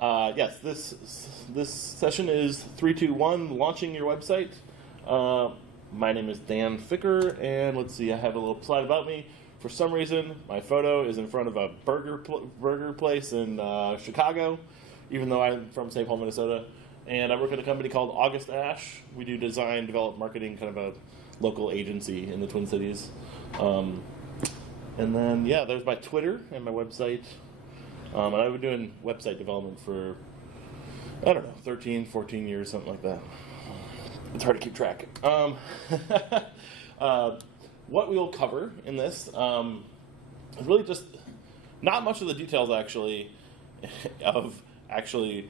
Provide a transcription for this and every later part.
Yes, this session is 321, launching your website. My name is Dan Ficker, and let's see, I have a little slide about me. For some reason, my photo is in front of a burger place in Chicago, even though I'm from St. Paul, Minnesota. And I work at a company called August Ash. We do design, develop, marketing, kind of a local agency in the Twin Cities. And then, yeah, there's my Twitter and my website. And I've been doing website development for, I don't know, 13, 14 years, something like that. It's hard to keep track. What we'll cover in this is really just not much of the details, actually, of actually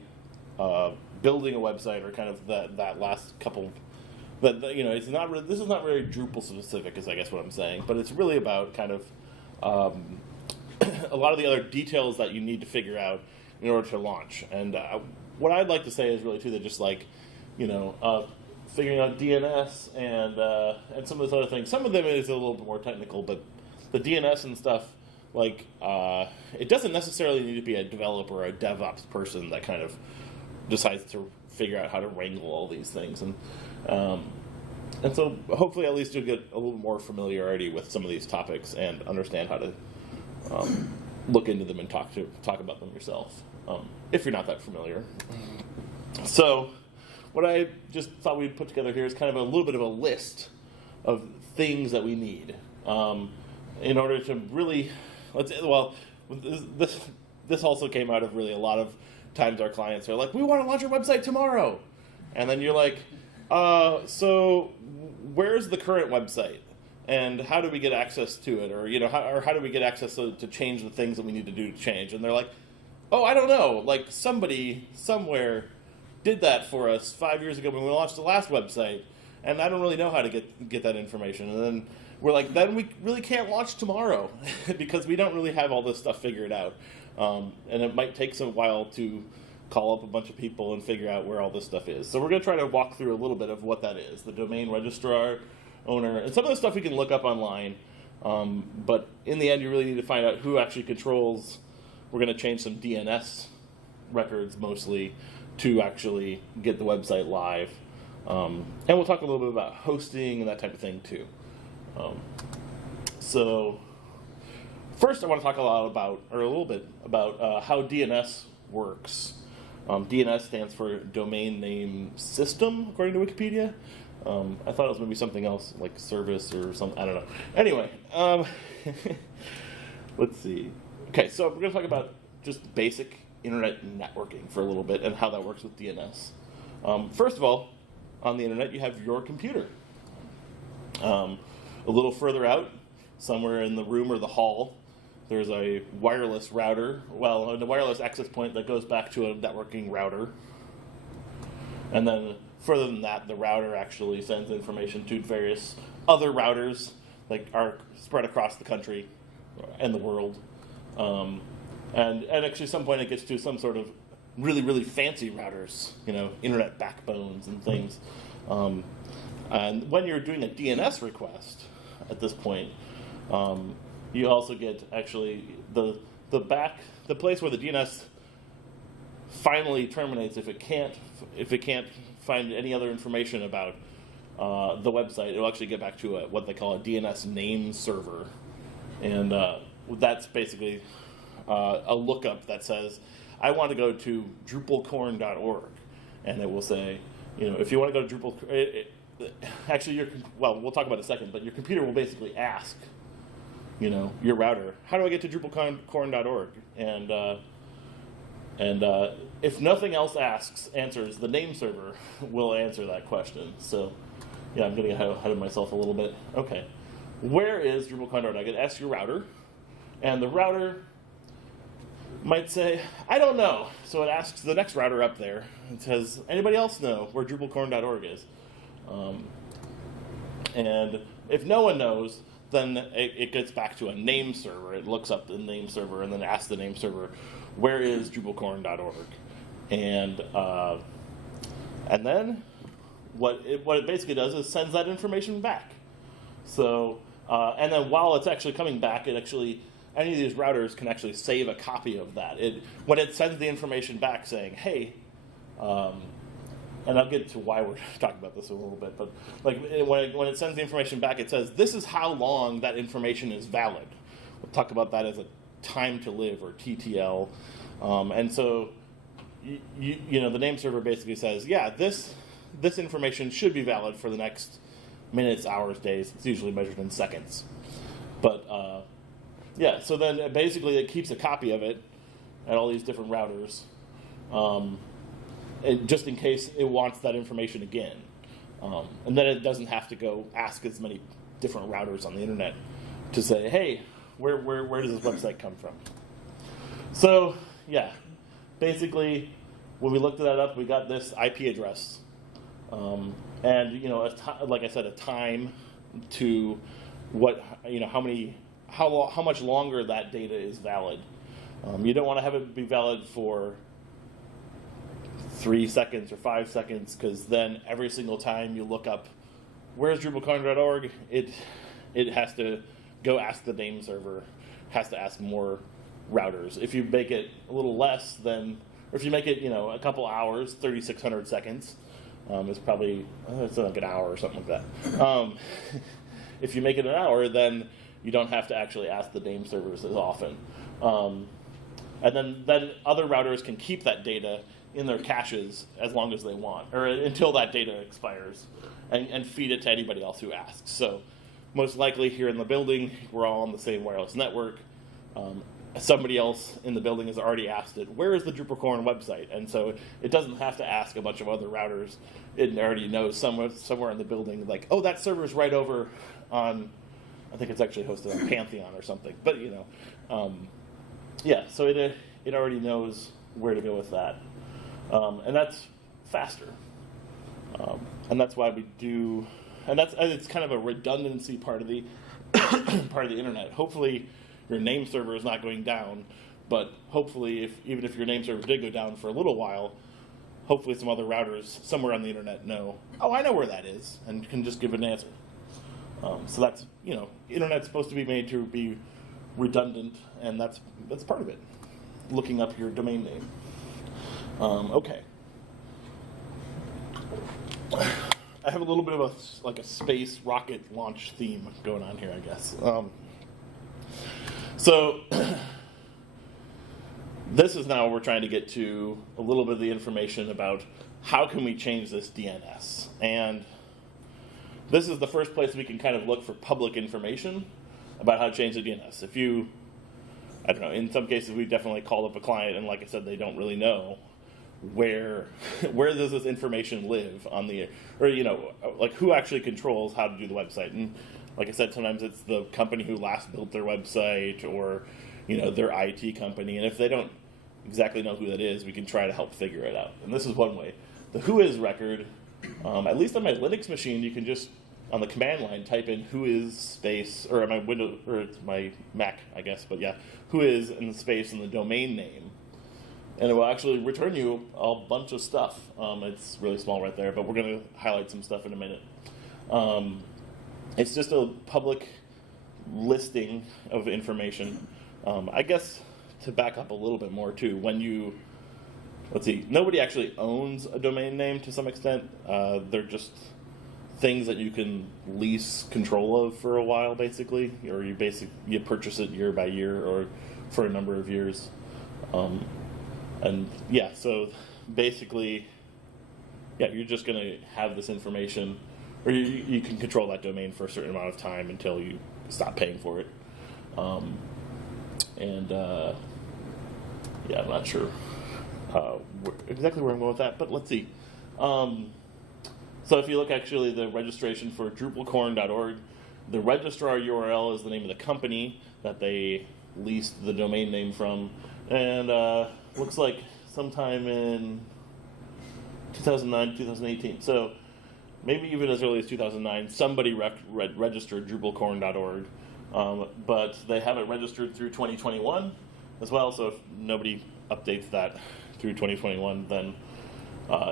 building a website, or kind of that last couple. But it's not really, this is not very Drupal specific, is I guess what I'm saying. But it's really about kind of a lot of the other details that you need to figure out in order to launch. And what I'd like to say is really too that just like, figuring out DNS and some of those other things. Some of them is a little bit more technical, but the DNS and stuff, like it doesn't necessarily need to be a developer or a DevOps person that kind of decides to figure out how to wrangle all these things. And so hopefully at least you'll get a little more familiarity with some of these topics and understand how to look into them and talk about them yourself, if you're not that familiar. So what I just thought we'd put together here is kind of a little bit of a list of things that we need in order to really, this also came out of really a lot of times our clients are like, we want to launch our website tomorrow. And then you're like, so where's the current website? And how do we get access to it? Or, how do we get access to change the things that we need to do to change? And they're like, oh, I don't know. Like somebody somewhere did that for us 5 years ago when we launched the last website, and I don't really know how to get that information. And then we're like, then we really can't launch tomorrow because we don't really have all this stuff figured out. And it might take some while to call up a bunch of people and figure out where all this stuff is. So we're going to try to walk through a little bit of what that is, the domain registrar, owner, and some of the stuff we can look up online. But in the end, you really need to find out who actually controls. We're going to change some DNS records mostly to actually get the website live. And we'll talk a little bit about hosting and that type of thing too. So first I want to talk a little bit about how DNS works. DNS stands for Domain Name System, according to Wikipedia. I thought it was maybe something else, like service or something, I don't know. Anyway, let's see. Okay, so we're going to talk about just basic internet networking for a little bit and how that works with DNS. First of all, on the internet you have your computer. A little further out, somewhere in the room or the hall, there's a wireless router, a wireless access point that goes back to a networking router. And then further than that, the router actually sends information to various other routers that are spread across the country and the world. And actually at some point it gets to some sort of really, really fancy routers, internet backbones and things. And when you're doing a DNS request at this point, you also get actually the place where the DNS finally terminates if it can't find any other information about the website. It'll actually get back to what they call a DNS name server, and that's basically a lookup that says, I want to go to DrupalCorn.org, and it will say, if you want to go to Drupal, we'll talk about it in a second, but your computer will basically ask, your router, how do I get to DrupalCorn.org? And if nothing else answers, the name server will answer that question. So, yeah, I'm getting ahead of myself a little bit. Okay, where is DrupalCorn.org? I could ask your router, and the router might say, I don't know. So it asks the next router up there and says, anybody else know where DrupalCorn.org is? And if no one knows, then it gets back to a name server. It looks up the name server and then asks the name server, where is DrupalCorn.org? And then what it basically does is sends that information back. So, and then while it's actually coming back, it actually any of these routers can actually save a copy of that. When it sends the information back saying, hey, and I'll get to why we're talking about this a little bit, but like when it sends the information back, it says, this is how long that information is valid. We'll talk about that as a time to live, or TTL. And so, you know, the name server basically says, yeah, this information should be valid for the next minutes, hours, days. It's usually measured in seconds. But, yeah, so then basically it keeps a copy of it at all these different routers, just in case it wants that information again. And then it doesn't have to go ask as many different routers on the internet to say, hey, where does this website come from? So, yeah, basically, when we looked that up, we got this IP address. And, you know, like I said, a time to what, you know, how much longer that data is valid. You don't want to have it be valid for 3 seconds or 5 seconds, because then every single time you look up where's DrupalCorn.org, it has to go ask the name server, has to ask more routers. If you make it a little less, then, or if you make it, you know, a couple hours, 3,600 seconds, it's probably, it's like an hour or something like that. If you make it an hour, then you don't have to actually ask the name servers as often. And then other routers can keep that data in their caches as long as they want, or until that data expires, and feed it to anybody else who asks. So most likely here in the building, we're all on the same wireless network. Somebody else in the building has already asked it, where is the DrupalCorn website? And so it doesn't have to ask a bunch of other routers. It already knows somewhere in the building, like, oh, that server's right over on, I think it's actually hosted on Pantheon or something. But, you know, yeah, so it already knows where to go with that. And that's faster. And that's why we do, and it's kind of a redundancy part of the part of the internet. Hopefully your name server is not going down, but hopefully even if your name server did go down for a little while, hopefully some other routers somewhere on the internet know, oh, I know where that is, and can just give an answer. So that's, you know, internet's supposed to be made to be redundant, and that's part of it. Looking up your domain name. Okay. I have a little bit of a space rocket launch theme going on here, I guess. So this is now we're trying to get to a little bit of the information about how can we change this DNS. And this is the first place we can kind of look for public information about how to change the DNS. If you, I don't know, in some cases we definitely called up a client and like I said, they don't really know where does this information live on the, or, you know, like who actually controls how to do the website. And like I said, sometimes it's the company who last built their website, or, you know, their IT company. And if they don't exactly know who that is, we can try to help figure it out. And this is one way. The WHOIS record, at least on my Linux machine, you can just, on the command line, type in WHOIS space, or on my Windows, or it's my Mac, I guess, but yeah, WHOIS and the space and the domain name. And it will actually return you a bunch of stuff. It's really small right there, but we're going to highlight some stuff in a minute. It's just a public listing of information. I guess to back up a little bit more too, when you, let's see, nobody actually owns a domain name to some extent. They're just things that you can lease control of for a while, basically, or you purchase it year by year or for a number of years. And yeah, so basically, yeah, you're just going to have this information, or you can control that domain for a certain amount of time until you stop paying for it. Yeah, I'm not sure exactly where I'm going with that, but let's see. So if you look actually the registration for DrupalCorn.org, the registrar URL is the name of the company that they leased the domain name from, and looks like sometime in 2009, 2018. So maybe even as early as 2009, somebody registered DrupalCorn.org, but they have it registered through 2021 as well. So if nobody updates that through 2021, then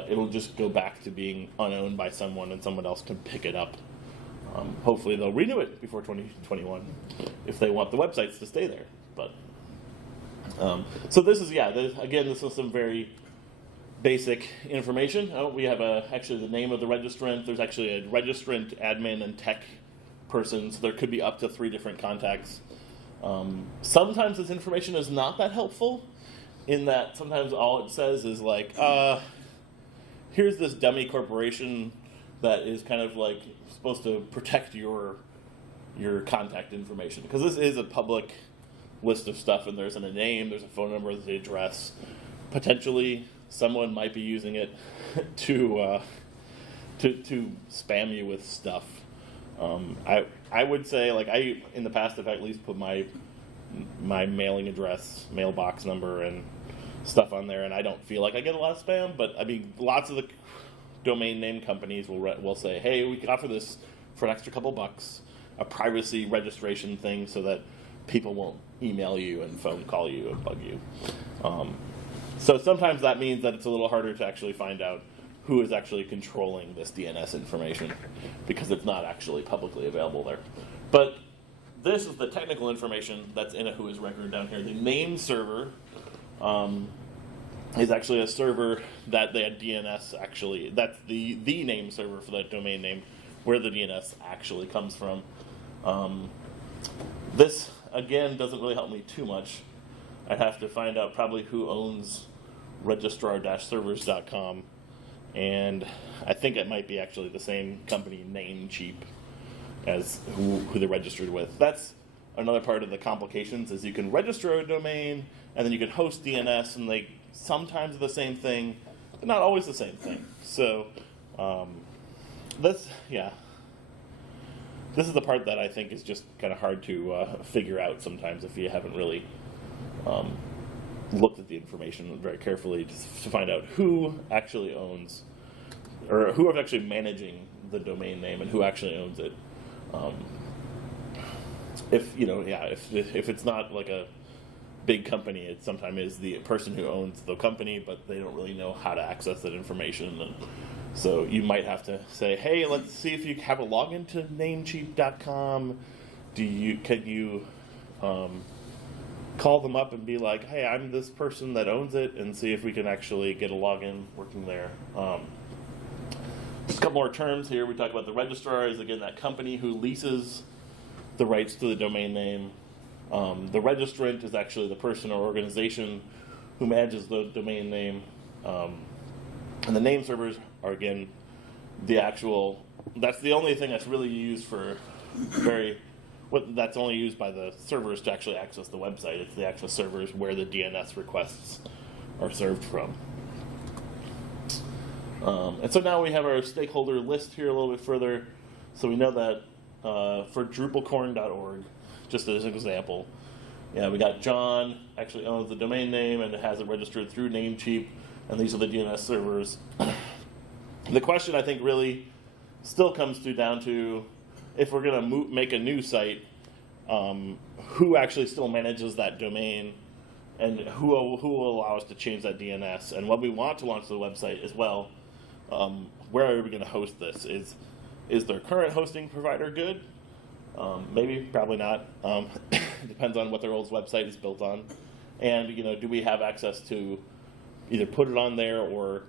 it'll just go back to being unowned by someone, and someone else can pick it up. Hopefully they'll renew it before 2021 if they want the websites to stay there. But so this is again, this is some very basic information. We have actually the name of the registrant. There's actually a registrant, admin, and tech person, so there could be up to 3 different contacts. Sometimes this information is not that helpful, in that sometimes all it says is like, here's this dummy corporation that is kind of like supposed to protect your contact information, because this is a public list of stuff, and there's a name, there's a phone number, there's the address. Potentially, someone might be using it to spam you with stuff. I would say, like, in the past have at least put my mailing address, mailbox number, and stuff on there, and I don't feel like I get a lot of spam. But I mean, lots of the domain name companies will say, hey, we can offer this for an extra couple bucks, a privacy registration thing, so that people won't email you and phone call you and bug you. So sometimes that means that it's a little harder to actually find out who is actually controlling this DNS information, because it's not actually publicly available there. But this is the technical information that's in a WHOIS record down here. The name server is actually a server that they had DNS actually. That's the name server for that domain name, where the DNS actually comes from. This, again, doesn't really help me too much. I'd have to find out probably who owns registrar-servers.com. And I think it might be actually the same company, Namecheap, as who they're registered with. That's another part of the complications, is you can register a domain, and then you can host DNS, and they sometimes are the same thing, but not always the same thing. So this is the part that I think is just kind of hard to figure out sometimes if you haven't really looked at the information very carefully to find out who actually owns, or who is actually managing the domain name and who actually owns it. If it's not like a big company, it sometimes is the person who owns the company, but they don't really know how to access that information. And so you might have to say, hey, let's see if you have a login to Namecheap.com. Can you call them up and be like, hey, I'm this person that owns it, and see if we can actually get a login working there. Just a couple more terms here. We talk about the registrar is, again, that company who leases the rights to the domain name. The registrant is actually the person or organization who manages the domain name. And the name servers are, again, that's the only thing that's really used for that's only used by the servers to actually access the website. It's the actual servers where the DNS requests are served from. And so now we have our stakeholder list here a little bit further. So we know that for DrupalCorn.org, just as an example, we got John actually owns the domain name and has it registered through Namecheap, and these are the DNS servers. The question, I think, really still comes down to, if we're going to make a new site, who actually still manages that domain, and who will allow us to change that DNS, and when we want to launch the website as well, where are we going to host this? Is their current hosting provider good? Maybe, probably not. Depends on what their old website is built on, and do we have access to either put it on there, or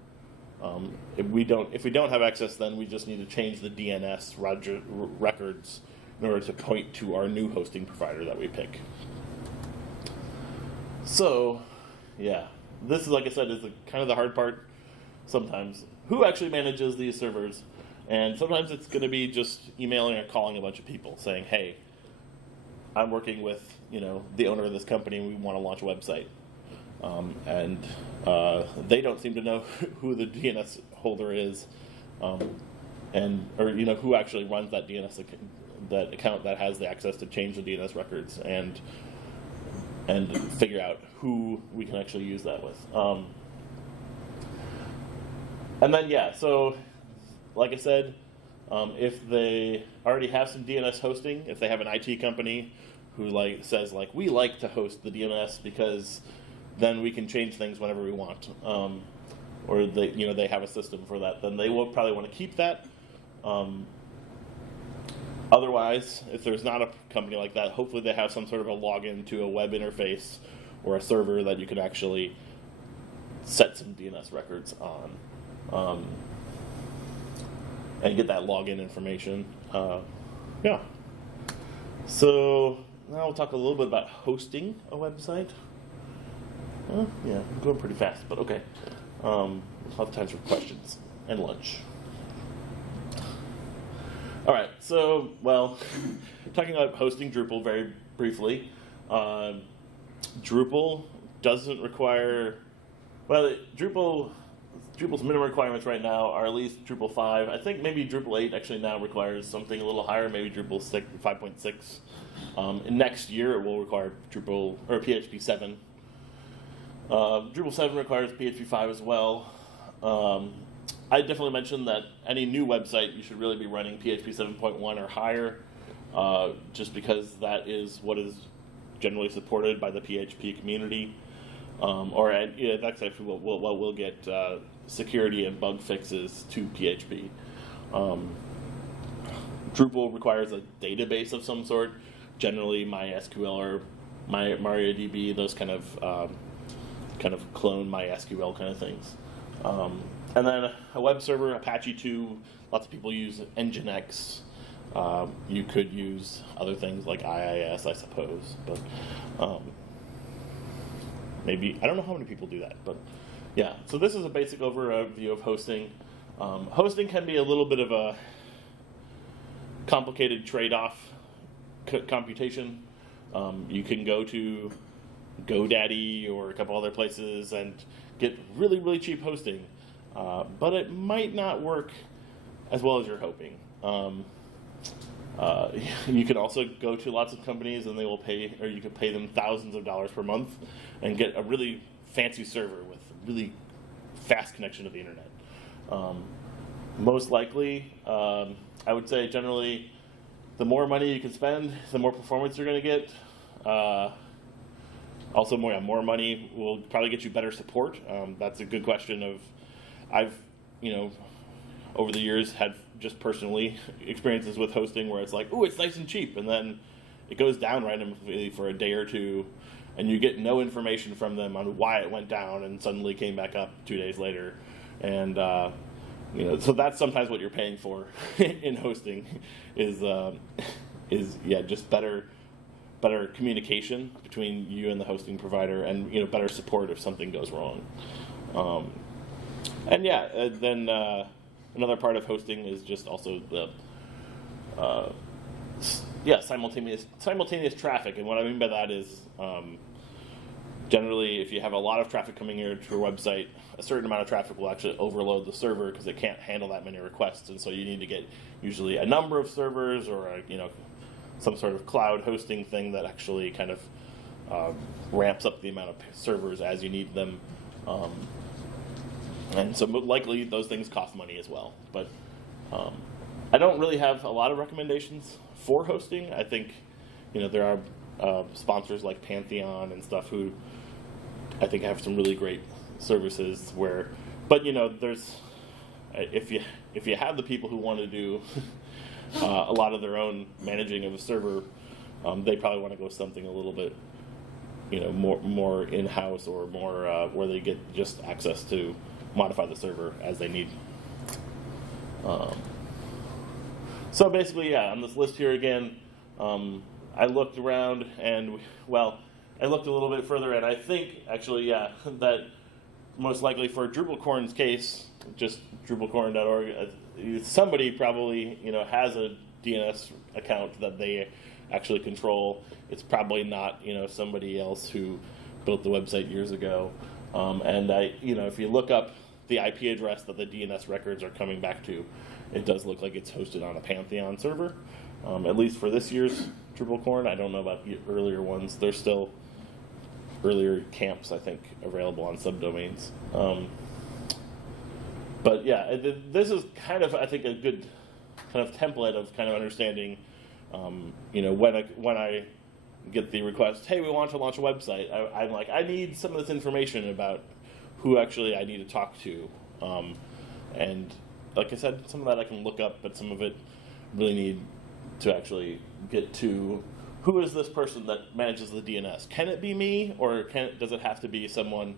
if we don't have access, then we just need to change the DNS records in order to point to our new hosting provider that we pick. So, this is, like I said, is kind of the hard part sometimes. Who actually manages these servers? And sometimes it's going to be just emailing or calling a bunch of people saying, hey, I'm working with the owner of this company, and we want to launch a website. And they don't seem to know who the DNS holder is, or who actually runs that DNS that account that has the access to change the DNS records and figure out who we can actually use that with. And then so like I said, if they already have some DNS hosting, if they have an IT company who says we like to host the DNS because then we can change things whenever we want, or they have a system for that, then they will probably want to keep that. Otherwise, if there's not a company like that, hopefully they have some sort of a login to a web interface or a server that you can actually set some DNS records on and get that login information. Yeah. So now we'll talk a little bit about hosting a website. Yeah, I'm going pretty fast, but okay. We'll have time for questions and lunch. All right, so, well, talking about hosting Drupal very briefly. Drupal doesn't require, well, Drupal's minimum requirements right now are at least Drupal 5. I think maybe Drupal 8 actually now requires something a little higher, maybe Drupal 5.6. Next year it will require Drupal, or PHP 7. Drupal 7 requires PHP 5 as well. I definitely mentioned that any new website, you should really be running PHP 7.1 or higher, just because that is what is generally supported by the PHP community. That's actually what we'll get security and bug fixes to PHP. Drupal requires a database of some sort, generally MySQL or MariaDB, those kind of clone MySQL kind of things. And then a web server, Apache 2, lots of people use Nginx. You could use other things like IIS, I suppose, but maybe, I don't know how many people do that, but yeah. So this is a basic overview of hosting. Hosting can be a little bit of a complicated trade-off computation. You can go to GoDaddy or a couple other places and get really, really cheap hosting. But it might not work as well as you're hoping. You can also go to lots of companies and they will pay, or you can pay them thousands of dollars per month and get a really fancy server with really fast connection to the internet. Most likely, I would say generally, the more money you can spend, the more performance you're going to get. Also, more money will probably get you better support. That's a good question of, I've, over the years had just personally experiences with hosting where it's like, ooh, it's nice and cheap, and then it goes down randomly for a day or two, and you get no information from them on why it went down and suddenly came back up 2 days later. And, so that's sometimes what you're paying for in hosting is just better communication between you and the hosting provider, and better support if something goes wrong. Then another part of hosting is just also the simultaneous traffic. And what I mean by that is generally if you have a lot of traffic coming here to your website, a certain amount of traffic will actually overload the server because it can't handle that many requests. And so you need to get usually a number of servers or some sort of cloud hosting thing that actually kind of ramps up the amount of servers as you need them. And so likely those things cost money as well. But I don't really have a lot of recommendations for hosting. I think there are sponsors like Pantheon and stuff who I think have some really great services but there's if you have the people who want to do a lot of their own managing of a server, they probably want to go something a little bit more in-house or more where they get just access to modify the server as they need. So basically, on this list here again, I looked around and, I looked a little bit further, and I think, actually, that most likely for DrupalCorn's case, just DrupalCorn.org, somebody probably, has a DNS account that they actually control. It's probably not, somebody else who built the website years ago. And if you look up the IP address that the DNS records are coming back to, it does look like it's hosted on a Pantheon server, at least for this year's DrupalCorn. I don't know about the earlier ones. There's still earlier camps, I think, available on subdomains. But yeah, this is kind of, I think, a good kind of template of kind of understanding, when I get the request, hey, we want to launch a website, I'm like, I need some of this information about who actually I need to talk to. And like I said, some of that I can look up, but some of it really need to actually get to who is this person that manages the DNS. Can it be me, or does it have to be someone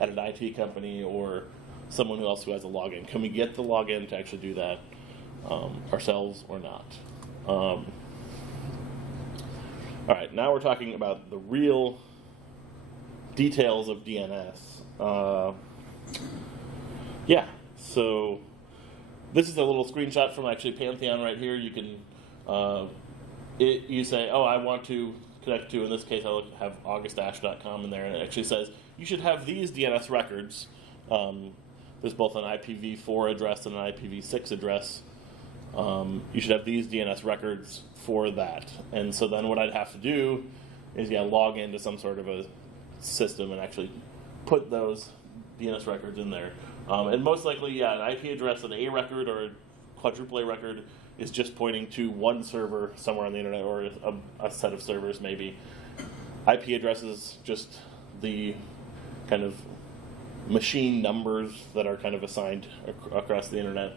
at an IT company or someone else who has a login? Can we get the login to actually do that ourselves or not? All right, now we're talking about the real details of DNS. Yeah, so this is a little screenshot from actually Pantheon right here. You can, you say, oh, I want to connect to, in this case, I'll have augustash.com in there, and it actually says, you should have these DNS records. There's both an IPv4 address and an IPv6 address. You should have these DNS records for that. And so then what I'd have to do is log into some sort of a system and actually put those DNS records in there. And most likely, an IP address, an A record or a quadruple A record is just pointing to one server somewhere on the internet, or a set of servers maybe. IP addresses, just the kind of machine numbers that are kind of assigned across the internet.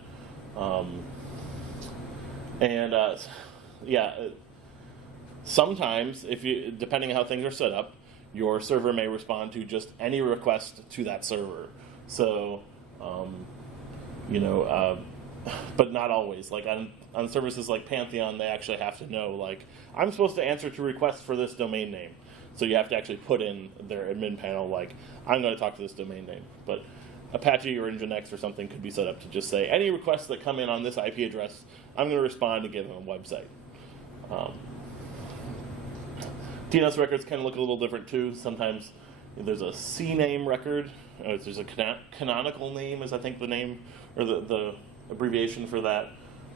Sometimes, depending on how things are set up, your server may respond to just any request to that server. So, but not always. Like on services like Pantheon, they actually have to know, like, I'm supposed to answer to requests for this domain name. So you have to actually put in their admin panel, like, I'm going to talk to this domain name. But Apache or Nginx or something could be set up to just say, any requests that come in on this IP address, I'm going to respond and give them a website. DNS records can look a little different too. Sometimes there's a CNAME record. There's a canonical name is, I think, the name, or the abbreviation for that.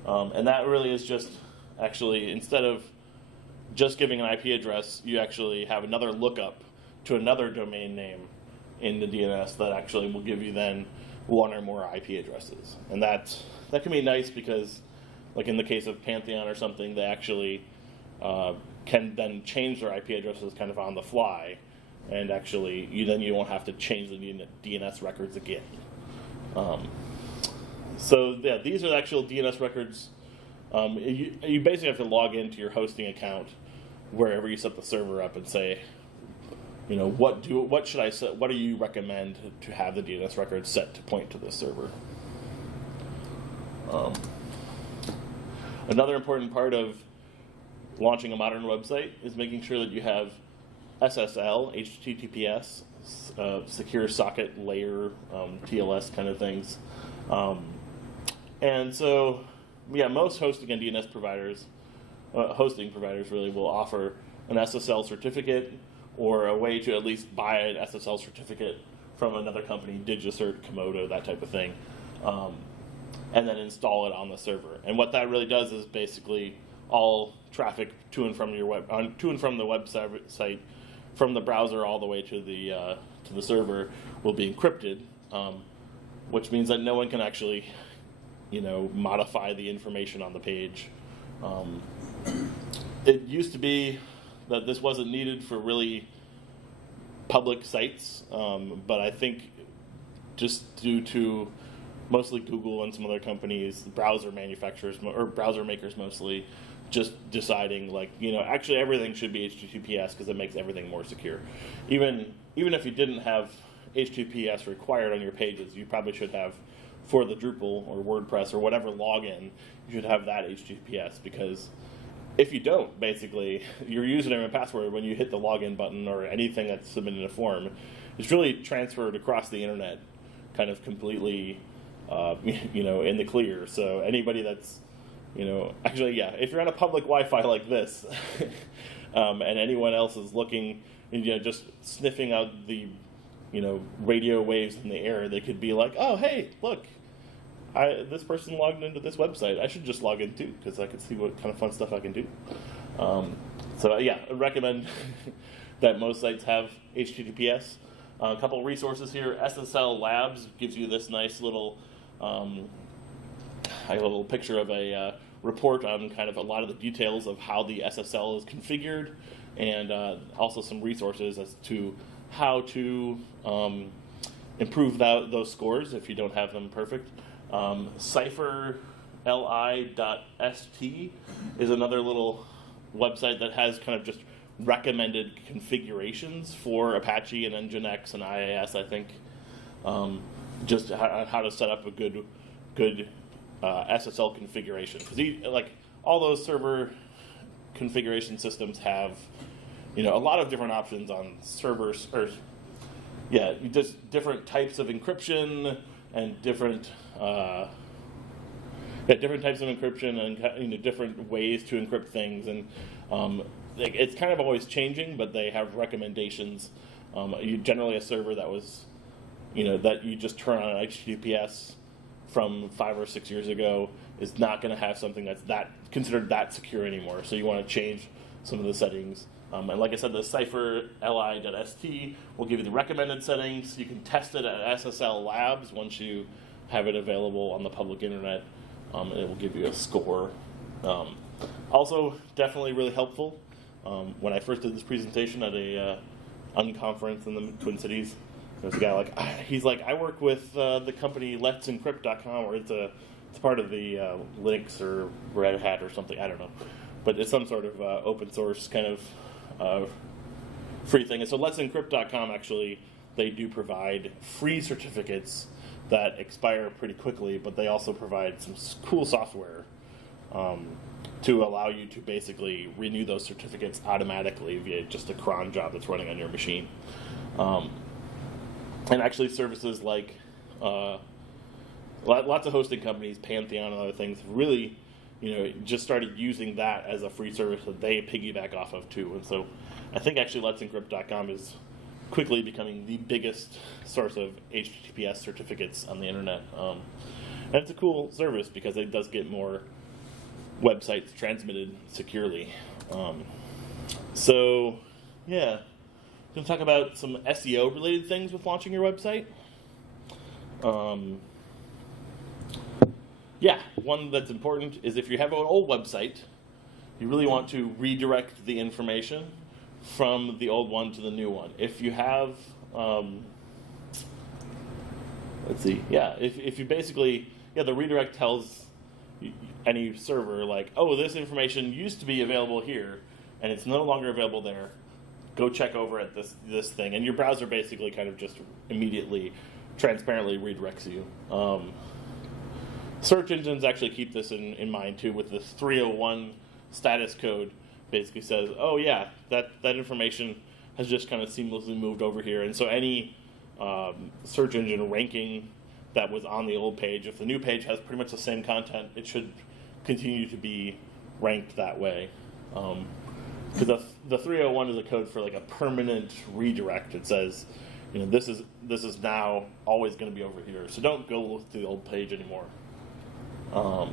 And that really is just actually, instead of just giving an IP address, you actually have another lookup to another domain name in the DNS that actually will give you then one or more IP addresses. And that can be nice because, like in the case of Pantheon or something, they actually can then change their IP addresses kind of on the fly, and actually you won't have to change the DNS records again. So yeah, these are the actual DNS records. You basically have to log into your hosting account wherever you set the server up and say, what should I set? What do you recommend to have the DNS records set to point to this server? Another important part of launching a modern website is making sure that you have SSL, HTTPS, secure socket layer, TLS kind of things. And so, most hosting and DNS providers, hosting providers really will offer an SSL certificate or a way to at least buy an SSL certificate from another company, DigiCert, Komodo, that type of thing, and then install it on the server. And what that really does is basically all traffic to and from the website, from the browser all the way to the server, will be encrypted, which means that no one can actually, modify the information on the page. It used to be that this wasn't needed for really public sites, but I think just due to mostly Google and some other companies, browser manufacturers or browser makers mostly, just deciding actually everything should be HTTPS because it makes everything more secure. Even if you didn't have HTTPS required on your pages, you probably should have, for the Drupal or WordPress or whatever login, you should have that HTTPS, because if you don't, basically, your username and password, when you hit the login button or anything that's submitted in a form, it's really transferred across the internet kind of completely, in the clear. So anybody that's, if you're on a public Wi-Fi like this, and anyone else is looking, just sniffing out the, radio waves in the air, they could be like, oh, hey, look, this person logged into this website. I should just log in too, because I can see what kind of fun stuff I can do. I recommend that most sites have HTTPS. A couple of resources here. SSL Labs gives you this nice little picture of a report on kind of a lot of the details of how the SSL is configured, and also some resources as to how to improve those scores if you don't have them perfect. Cypher is another little website that has kind of just recommended configurations for Apache and Nginx and IIS, I think. Just how to set up a good SSL configuration. Because like all those server configuration systems have, a lot of different options on servers, or just different types of encryption and different types of encryption and different ways to encrypt things, and it's kind of always changing, but they have recommendations. Generally, a server that was, that you just turn on HTTPS from 5 or 6 years ago is not going to have something that's considered that secure anymore. So you want to change some of the settings. And like I said, the cipher.li.st will give you the recommended settings. You can test it at SSL Labs once you have it available on the public internet, and it will give you a score. Also, definitely really helpful. When I first did this presentation at a unconference in the Twin Cities, there's a guy he's like, I work with the company let'sencrypt.com, or it's part of the Linux or Red Hat or something, I don't know. But it's some sort of open source kind of free thing. And so let'sencrypt.com, actually, they do provide free certificates that expire pretty quickly, but they also provide some cool software to allow you to basically renew those certificates automatically via just a cron job that's running on your machine. And actually services like lots of hosting companies, Pantheon and other things, really just started using that as a free service that they piggyback off of too. And so I think actually let'sencrypt.com is quickly becoming the biggest source of HTTPS certificates on the internet. And it's a cool service because it does get more websites transmitted securely. So yeah, going to talk about some SEO related things with launching your website. One that's important is if you have an old website, you really want to redirect the information from the old one to the new one. If you have, if you basically, the redirect tells any server like, oh, this information used to be available here, and it's no longer available there. Go check over at this thing, and your browser basically kind of just immediately, transparently redirects you. Search engines actually keep this in mind too, with this 301 status code. Basically says, oh yeah, that information has just kind of seamlessly moved over here, and so any search engine ranking that was on the old page, if the new page has pretty much the same content, it should continue to be ranked that way. Because the 301 is a code for like a permanent redirect. It says, this is now always going to be over here, so don't go look to the old page anymore. A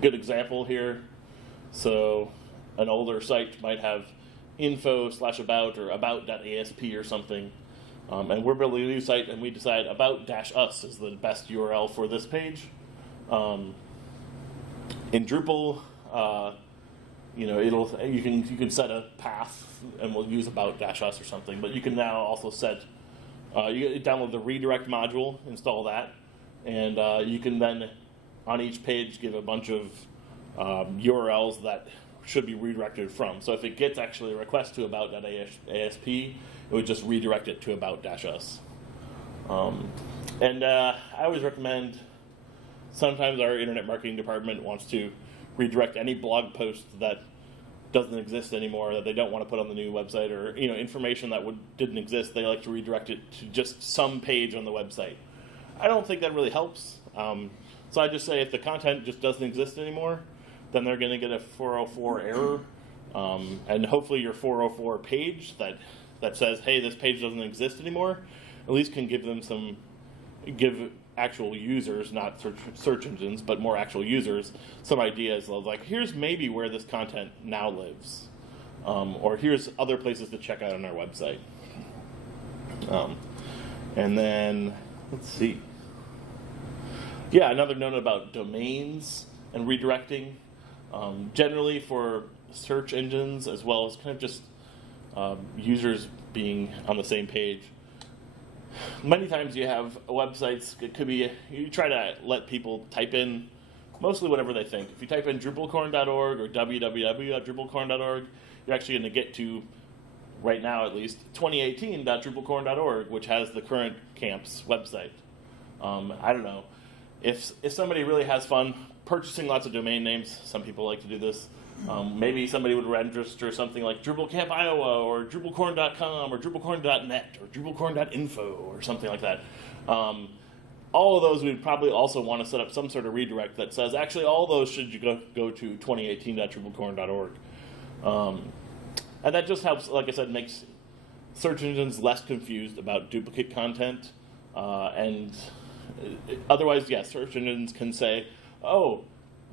good example here. So an older site might have info/about or about.asp or something, and we're building a new site, and we decide about-us is the best URL for this page. In Drupal, you can set a path, and we'll use about-us or something. But you can now also set you download the redirect module, install that, and you can then on each page give a bunch of URLs that should be redirected from. So if it gets actually a request to about.asp, it would just redirect it to about-us. And I always recommend, sometimes our internet marketing department wants to redirect any blog post that doesn't exist anymore, that they don't want to put on the new website, or information that didn't exist, they like to redirect it to just some page on the website. I don't think that really helps. So I just say if the content just doesn't exist anymore, then they're going to get a 404 error, and hopefully your 404 page that says, hey, this page doesn't exist anymore, at least can give actual users, not search engines, but more actual users, some ideas of like, here's maybe where this content now lives, or here's other places to check out on our website. And then, let's see. Another note about domains and redirecting. Generally for search engines, as well as kind of just users being on the same page. Many times you have websites, it could be, you try to let people type in mostly whatever they think. If you type in DrupalCorn.org or www.DrupalCorn.org, you're actually going to get to, right now at least, 2018.DrupalCorn.org, which has the current camp's website. I don't know. If somebody really has fun purchasing lots of domain names, some people like to do this, maybe somebody would register something like DrupalCamp Iowa or DrupalCorn.com or DrupalCorn.net or DrupalCorn.info or something like that. All of those we'd probably also want to set up some sort of redirect that says, actually, all those should you go to 2018.DrupalCorn.org. And that just helps, like I said, makes search engines less confused about duplicate content. And otherwise, yes, search engines can say, oh,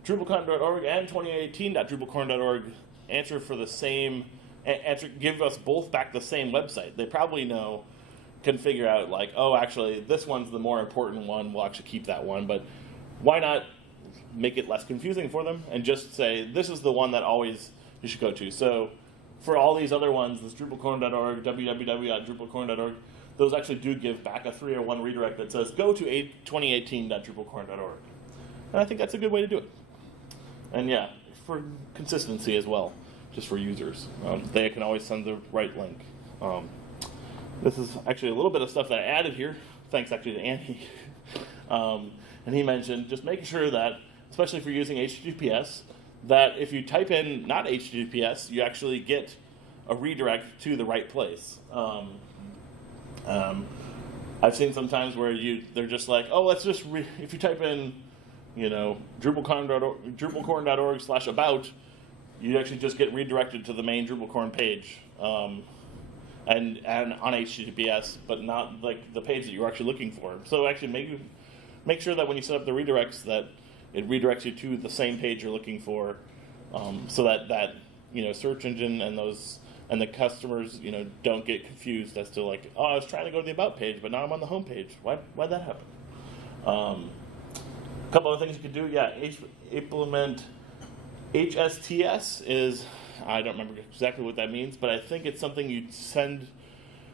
DrupalCorn.org and 2018.DrupalCorn.org answer for the same, give us both back the same website. They probably can figure out like, oh, actually, this one's the more important one. We'll actually keep that one. But why not make it less confusing for them and just say, this is the one that always you should go to. So for all these other ones, this DrupalCorn.org, www.DrupalCorn.org, those actually do give back a 301 redirect that says, go to 2018.DrupalCorn.org. And I think that's a good way to do it. And yeah, for consistency as well, just for users. They can always send the right link. This is actually a little bit of stuff that I added here, thanks actually to Andy. And he mentioned just making sure that, especially if you're using HTTPS, that if you type in not HTTPS, you actually get a redirect to the right place. I've seen sometimes where they're just like, oh, let's just, if you type in, DrupalCorn.org/about, you actually just get redirected to the main DrupalCorn page. And on HTTPS, but not like the page that you're actually looking for. So actually make sure that when you set up the redirects that it redirects you to the same page you're looking for, so that search engine and the customers don't get confused as to like, oh, I was trying to go to the about page, but now I'm on the home page. Why'd that happen? A couple other things you could do, implement HSTS is, I don't remember exactly what that means, but I think it's something you send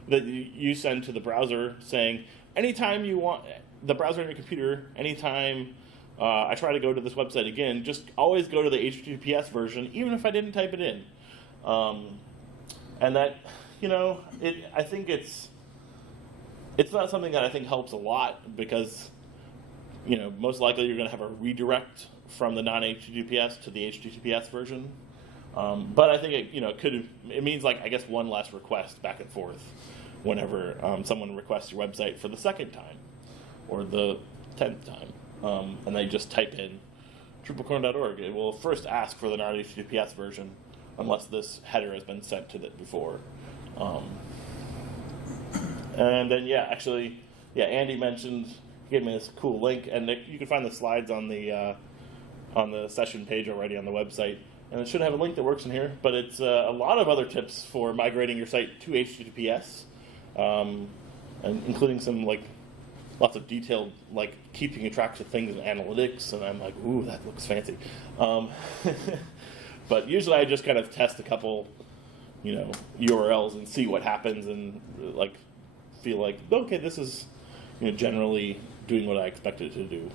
to the browser saying, anytime you want, the browser on your computer, anytime I try to go to this website again, just always go to the HTTPS version, even if I didn't type it in. And that, I think it's not something that I think helps a lot because, most likely you're going to have a redirect from the non-HTTPS to the HTTPS version. But I think it means like, I guess, one less request back and forth whenever someone requests your website for the second time or the 10th time. And they just type in DrupalCorn.org. It will first ask for the non-HTTPS version unless this header has been sent to it before. And then, Andy mentioned, he gave me this cool link, and you can find the slides on the session page already on the website. And it should have a link that works in here, but it's a lot of other tips for migrating your site to HTTPS, and including some lots of detailed keeping track of things in analytics. And I'm like, ooh, that looks fancy. But usually I just kind of test a couple, URLs and see what happens, and feel like, okay, this is generally doing what I expected it to do,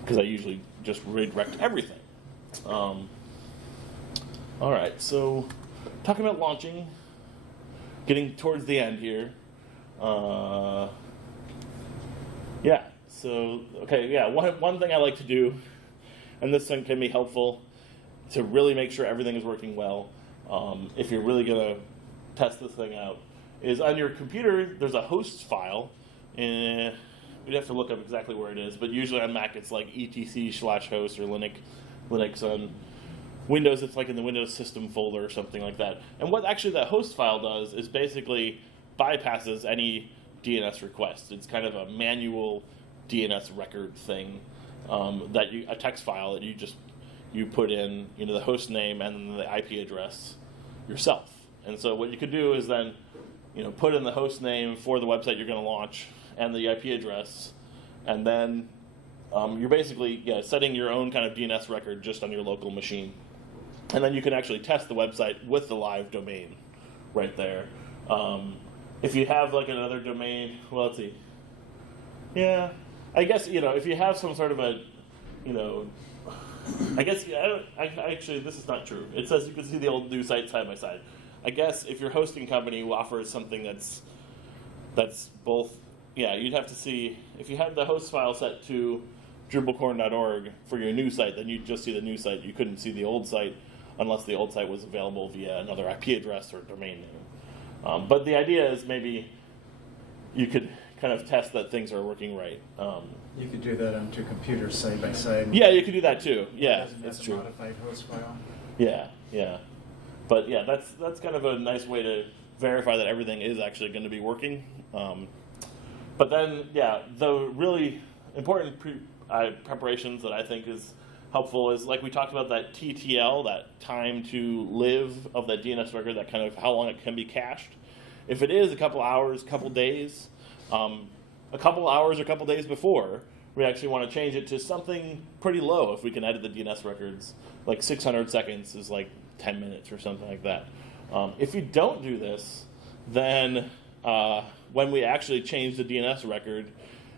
because I usually just redirect everything. All right, so talking about launching, getting towards the end here. One thing I like to do, and this thing can be helpful to really make sure everything is working well, if you're really going to test this thing out, is on your computer, there's a host file. We'd have to look up exactly where it is, but usually on Mac it's like etc/host or Linux. On Windows, it's in the Windows system folder or something like that. And what actually that host file does is basically bypasses any DNS request. It's kind of a manual DNS record thing, a text file that you put in, the host name and then the IP address yourself. And so what you could do is then, put in the host name for the website you're going to launch and the IP address, and then you're basically setting your own kind of DNS record just on your local machine. And then you can actually test the website with the live domain right there. If you have another domain, well, let's see. Yeah, I guess, if you have some sort of a, I guess actually this is not true. It says you can see the old new site side by side. I guess if your hosting company offers something that's both, yeah, you'd have to see if you had the host file set to DrupalCorn.org for your new site, then you'd just see the new site. You couldn't see the old site unless the old site was available via another IP address or domain name. But the idea is maybe you could kind of test that things are working right. You could do that on two computers side by side. Yeah, you could do that too. Yeah, that's true. Modified host file. Yeah. But yeah, that's kind of a nice way to verify that everything is actually going to be working. But then, yeah, the really important preparations that I think is helpful is, like we talked about, that TTL, that time to live of that DNS record, that kind of how long it can be cached. If it is a couple hours, couple days, a couple hours or a couple days before, we actually want to change it to something pretty low if we can edit the DNS records. Like 600 seconds is like 10 minutes or something like that. If you don't do this, then when we actually change the DNS record,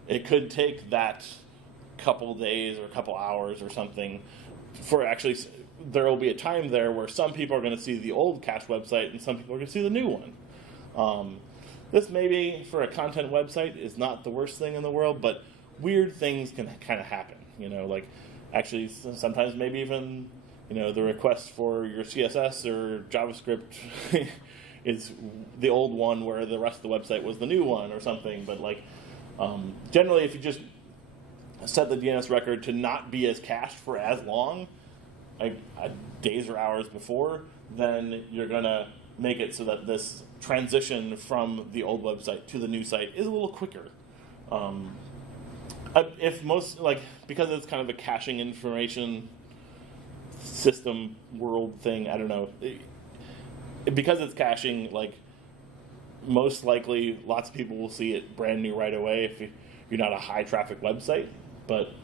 it could take that couple days or a couple hours or something for actually, there will be a time there where some people are going to see the old cache website and some people are going to see the new one. This maybe for a content website is not the worst thing in the world, but weird things can kind of happen. Like actually sometimes maybe even, the request for your CSS or JavaScript is the old one where the rest of the website was the new one or something. But like generally if you just set the DNS record to not be as cached for as long, like days or hours before, then you're going to make it so that this transition from the old website to the new site is a little quicker. Because it's kind of a caching information system world thing, I don't know. Because it's caching, like most likely lots of people will see it brand new right away if you're not a high traffic website. But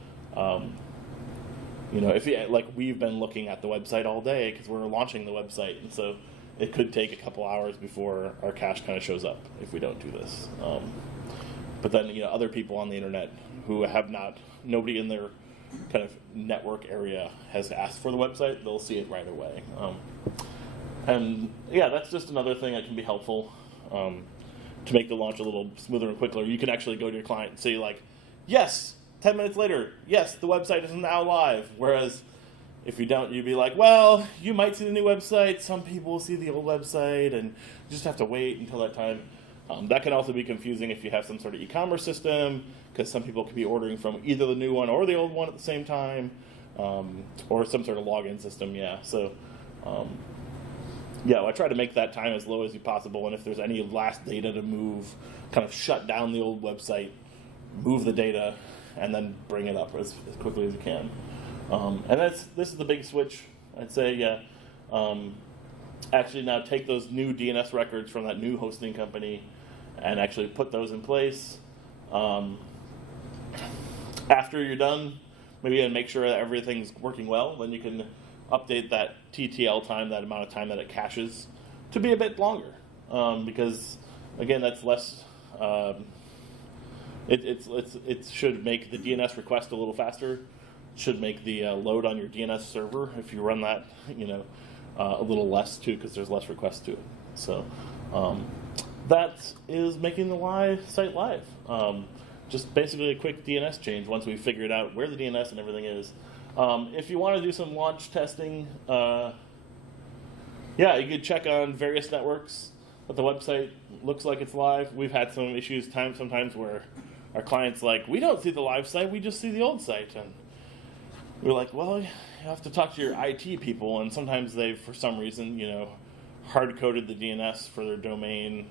if you, like we've been looking at the website all day because we're launching the website, and so it could take a couple hours before our cache kind of shows up if we don't do this. But then other people on the internet who have nobody in their kind of network area has asked for the website, they'll see it right away. And yeah, that's just another thing that can be helpful to make the launch a little smoother and quicker. You can actually go to your client and say like, yes, 10 minutes later, yes, the website is now live. Whereas if you don't, you'd be like, well, you might see the new website, some people will see the old website, and you just have to wait until that time. That can also be confusing if you have some sort of e-commerce system, because some people could be ordering from either the new one or the old one at the same time, or some sort of login system, yeah. So, I try to make that time as low as possible, and if there's any last data to move, kind of shut down the old website, move the data, and then bring it up as quickly as you can. And this is the big switch, I'd say, yeah. Actually now take those new DNS records from that new hosting company and actually put those in place. After you're done, maybe make sure that everything's working well, then you can update that TTL time, that amount of time that it caches, to be a bit longer. Because, again, that's less... It should make the DNS request a little faster. It should make the load on your DNS server, if you run that, a little less too, because there's less requests to it. So that is making the site live. Just basically a quick DNS change once we figured out where the DNS and everything is. If you want to do some launch testing, you could check on various networks that the website looks like it's live. We've had some issues sometimes where our client's like, we don't see the live site, we just see the old site. And we're like, well, you have to talk to your IT people, and sometimes they, for some reason, hard-coded the DNS for their domain.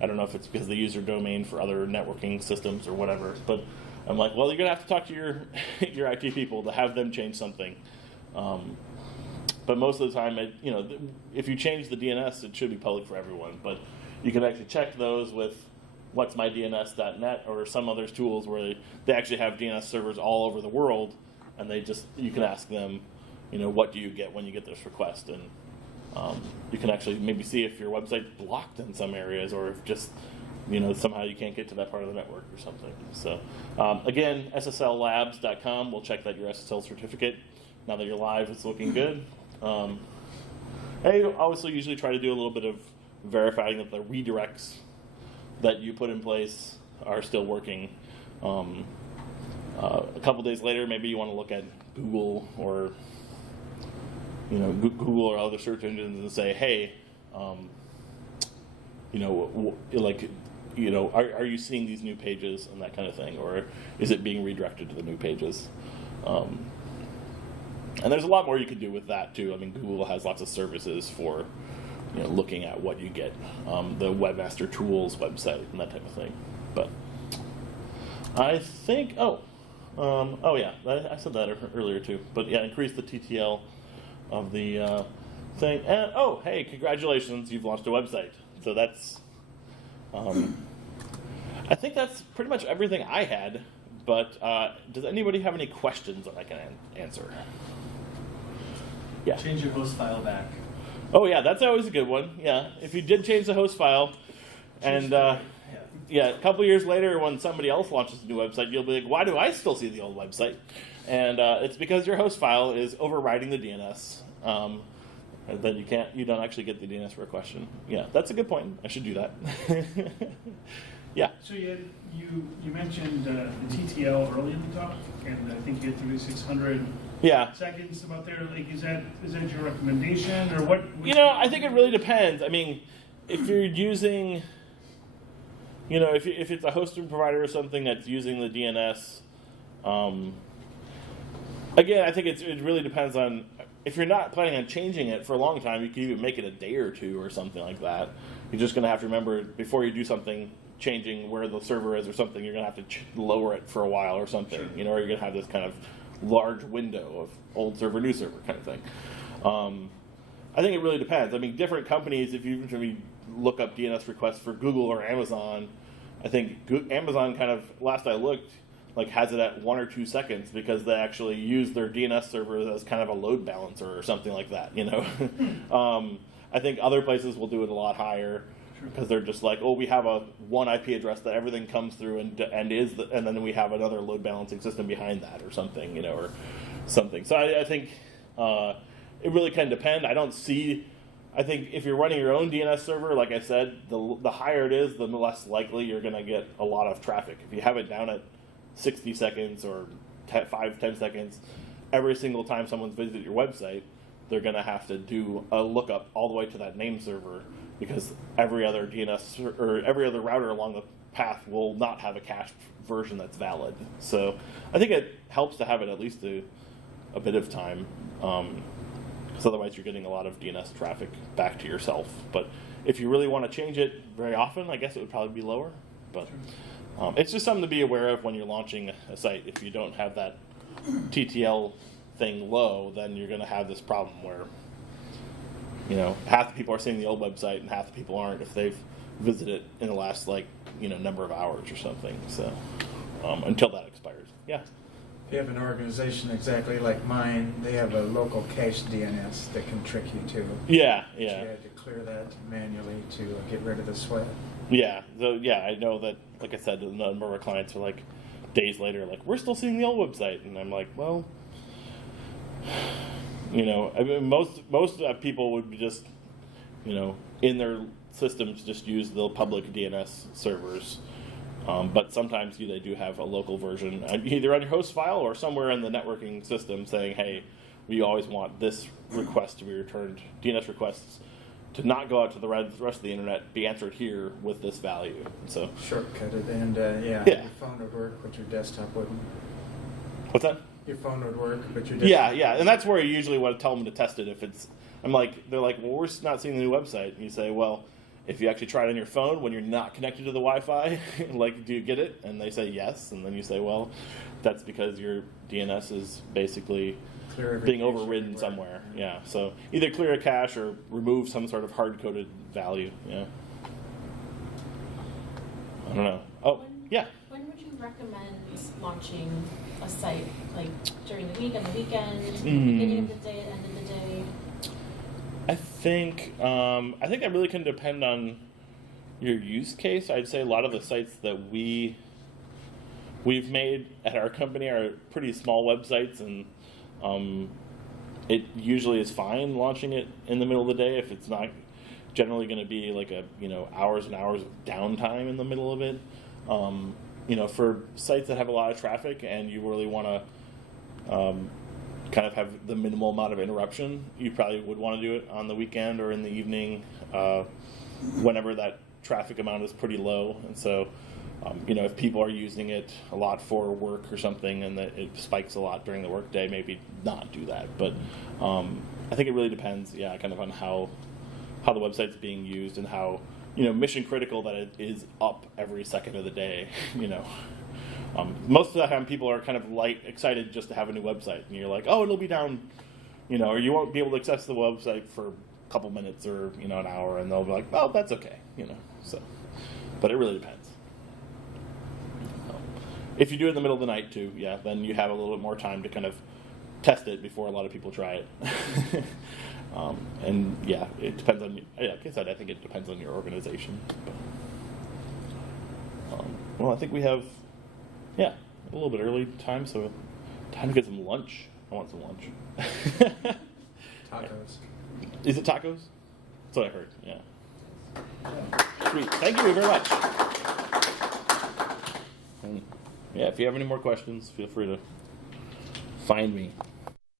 I don't know if it's because they use their domain for other networking systems or whatever, but I'm like, well, you're going to have to talk to your IT people to have them change something. But most of the time, if you change the DNS, it should be public for everyone. But you can actually check those with what'smydns.net or some other tools where they actually have DNS servers all over the world, and you can ask them, what do you get when you get this request, and you can actually maybe see if your website's blocked in some areas, or if just somehow you can't get to that part of the network or something. So again, SSLLabs.com will check that your SSL certificate Now that you're live, it's looking good. I also usually try to do a little bit of verifying that the redirects that you put in place are still working. A couple days later, maybe you want to look at Google or Google or other search engines and say, hey, are you seeing these new pages and that kind of thing, or is it being redirected to the new pages? And there's a lot more you could do with that too. I mean, Google has lots of services for looking at what you get, the Webmaster Tools website and that type of thing. But I think, I said that earlier too. But yeah, increase the TTL of the thing. And hey, congratulations, you've launched a website. So that's, I think that's pretty much everything I had. But does anybody have any questions that I can answer? Yeah. Change your host file back. Oh yeah, that's always a good one. Yeah, if you did change the host file, and a couple years later when somebody else launches a new website, you'll be like, why do I still see the old website? And it's because your host file is overriding the DNS. Then you don't actually get the DNS for a question. Yeah, that's a good point. I should do that. Yeah. So you mentioned the TTL early in the talk, and I think you had 3600 seconds about there. Like, is that your recommendation, or what? I think it really depends. I mean, if you're using, if it's a hosting provider or something that's using the DNS, again, I think it really depends on. If you're not planning on changing it for a long time, you can even make it a day or two or something like that. You're just going to have to remember before you do something, changing where the server is or something, you're going to have to lower it for a while or something, or you're going to have this kind of large window of old server, new server kind of thing. I think it really depends. I mean, different companies, if you look up DNS requests for Google or Amazon, I think Amazon kind of, last I looked, has it at 1 or 2 seconds because they actually use their DNS servers as kind of a load balancer or something like that, I think other places will do it a lot higher because they're just like, we have a one IP address that everything comes through and then we have another load balancing system behind that or something, or something. So I think it really can depend. I think if you're running your own DNS server, like I said, the higher it is, the less likely you're going to get a lot of traffic. If you have it down at 60 seconds or 10 seconds, every single time someone's visited your website, they're going to have to do a lookup all the way to that name server because every other DNS or every other router along the path will not have a cached version that's valid. So I think it helps to have it at least a bit of time, because otherwise you're getting a lot of DNS traffic back to yourself. But if you really want to change it very often, I guess it would probably be lower. But it's just something to be aware of when you're launching a site. If you don't have that TTL thing low, then you're going to have this problem where half the people are seeing the old website and half the people aren't if they've visited in the last number of hours or something. So until that expires. Yeah. If you have an organization exactly like mine, they have a local cache DNS that can trick you too. Yeah. But you had to clear that manually to get rid of the sweat. Yeah. So I know that, like I said, a number of our clients are days later, we're still seeing the old website, and I'm like, well, I mean, most people would be just, in their systems just use the public DNS servers, but sometimes they do have a local version, either on your host file or somewhere in the networking system saying, hey, we always want this request to be returned, DNS requests to not go out to the rest of the internet, be answered here with this value. So shortcutted, and your phone would work, but your desktop wouldn't. What's that? Your phone would work, but your desktop yeah, and that's where you usually want to tell them to test it. If they're like, well, we're not seeing the new website, and you say, well, if you actually try it on your phone when you're not connected to the Wi-Fi, do you get it? And they say yes, and then you say, well, that's because your DNS is basically being overridden somewhere. Yeah, so either clear a cache or remove some sort of hard-coded value. Yeah. I don't know. When would you recommend launching a site? During the week, on the weekend, beginning of the day, end of the day? I think that really can depend on your use case. I'd say a lot of the sites that we've made at our company are pretty small websites, and it usually is fine launching it in the middle of the day if it's not generally going to be like a hours and hours of downtime in the middle of it. For sites that have a lot of traffic and you really want to kind of have the minimal amount of interruption, you probably would want to do it on the weekend or in the evening, whenever that traffic amount is pretty low. And so, if people are using it a lot for work or something and that it spikes a lot during the workday, maybe not do that. But I think it really depends, kind of on how the website's being used and how mission critical that it is up every second of the day. Most of the time people are kind of excited just to have a new website, and you're like, oh, it'll be down, or you won't be able to access the website for a couple minutes or an hour, and they'll be like, oh, that's okay, So, but it really depends. If you do it in the middle of the night too, then you have a little bit more time to kind of test it before a lot of people try it. It depends on, like I said, I think it depends on your organization. But, I think we have, a little bit early time, so time to get some lunch. I want some lunch. Tacos. Is it tacos? That's what I heard, Sweet. Thank you very much. And, if you have any more questions, feel free to find me.